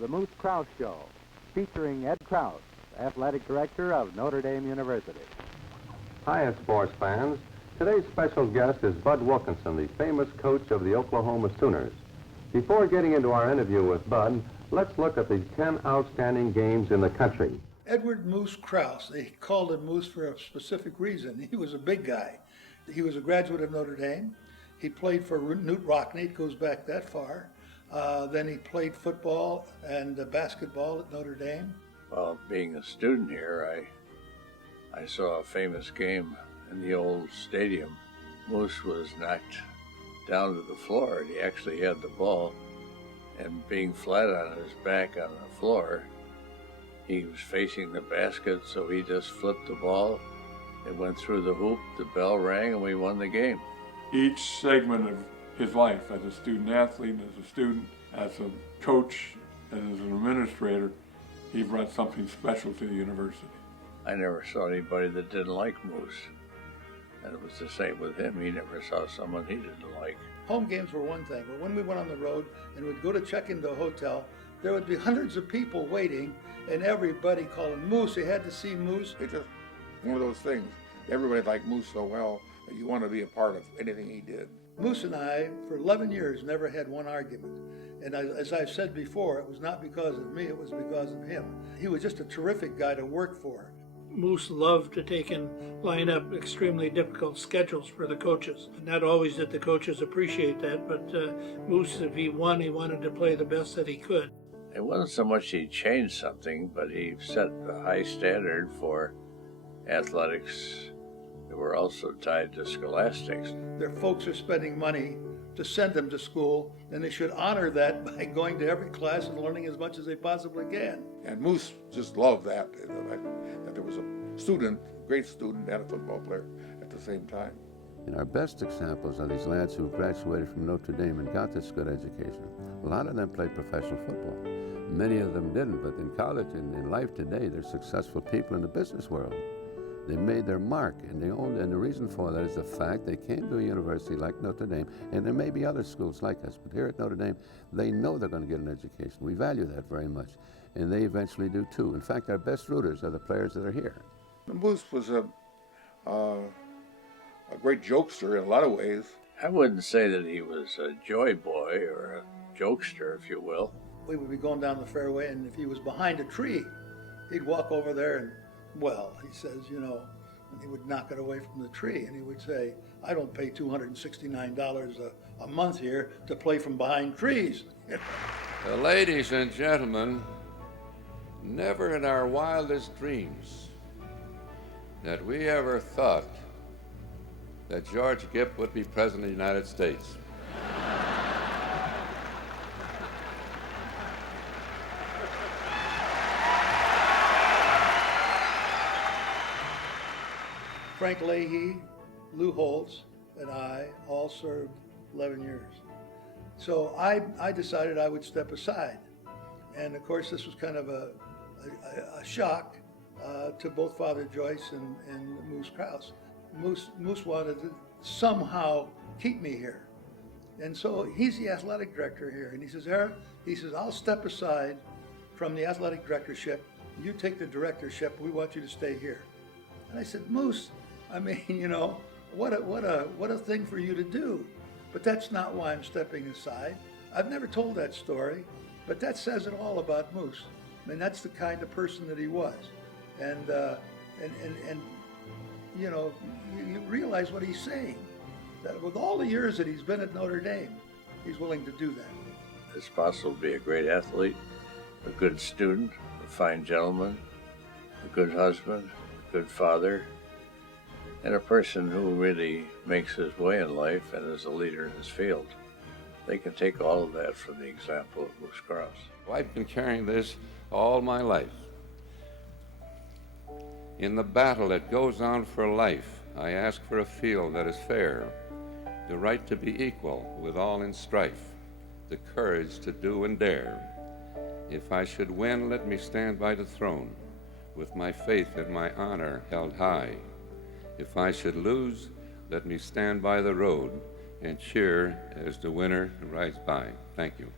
The Moose Krause Show, featuring Ed Krause, Athletic Director of Notre Dame University. Hi, sports fans. Today's special guest is Bud Wilkinson, the famous coach of the Oklahoma Sooners. Before getting into our interview with Bud, let's look at the 10 outstanding games in the country. Edward Moose Krause, they called him Moose for a specific reason. He was a big guy. He was a graduate of Notre Dame. He played for Newt Rockne, it goes back that far. Then he played football and basketball at Notre Dame. Well, being a student here, I saw a famous game in the old stadium. Moose was knocked down to the floor, and he actually had the ball, and being flat on his back on the floor, he was facing the basket, so he just flipped the ball. It went through the hoop, the bell rang, and we won the game. Each segment of his life as a student athlete, as a student, as a coach, and as an administrator, he brought something special to the university. I never saw anybody that didn't like Moose. And it was the same with him. He never saw someone he didn't like. Home games were one thing, but when we went on the road and would go to check into a hotel, there would be hundreds of people waiting, and everybody called him Moose. They had to see Moose. It's just one of those things. Everybody liked Moose so well that you want to be a part of anything he did. Moose and I, for 11 years, never had one argument. And as I've said before, it was not because of me, it was because of him. He was just a terrific guy to work for. Moose loved to take and line up extremely difficult schedules for the coaches. Not always did the coaches appreciate that, but Moose, if he won, he wanted to play the best that he could. It wasn't so much he changed something, but he set a high standard for athletics that were also tied to scholastics. Their folks are spending money to send them to school, and they should honor that by going to every class and learning as much as they possibly can. And Moose just loved that there was a student, a great student, and a football player at the same time. And our best examples are these lads who graduated from Notre Dame and got this good education. A lot of them played professional football. Many of them didn't, but in college and in life today, they're successful people in the business world. They made their mark, and they owned, and the reason for that is the fact they came to a university like Notre Dame, and there may be other schools like us, but here at Notre Dame, they know they're going to get an education. We value that very much, and they eventually do too. In fact, our best rooters are the players that are here. Moose was a great jokester in a lot of ways. I wouldn't say that he was a joy boy or a jokester, if you will. We would be going down the fairway, and if he was behind a tree, he'd walk over there and, well, he says, and he would knock it away from the tree, and he would say, I don't pay $269 a month here to play from behind trees. Ladies and gentlemen, never in our wildest dreams that we ever thought that George Gipp would be President of the United States. Frank Leahy, Lou Holtz, and I all served 11 years. So I decided I would step aside. And of course, this was kind of a shock to both Father Joyce and Moose Krause. Moose wanted to somehow keep me here. And so he's the athletic director here. And he says, Eric, I'll step aside from the athletic directorship. You take the directorship. We want you to stay here. And I said, Moose, I mean, what a thing for you to do. But that's not why I'm stepping aside. I've never told that story, but that says it all about Moose. I mean, that's the kind of person that he was. And you realize what he's saying, that with all the years that he's been at Notre Dame, he's willing to do that. It's possible to be a great athlete, a good student, a fine gentleman, a good husband, a good father, and a person who really makes his way in life and is a leader in his field. They can take all of that from the example of Moose Krause. I've been carrying this all my life. In the battle that goes on for life, I ask for a field that is fair, the right to be equal with all in strife, the courage to do and dare. If I should win, let me stand by the throne, with my faith and my honor held high. If I should lose, let me stand by the road and cheer as the winner rides by. Thank you.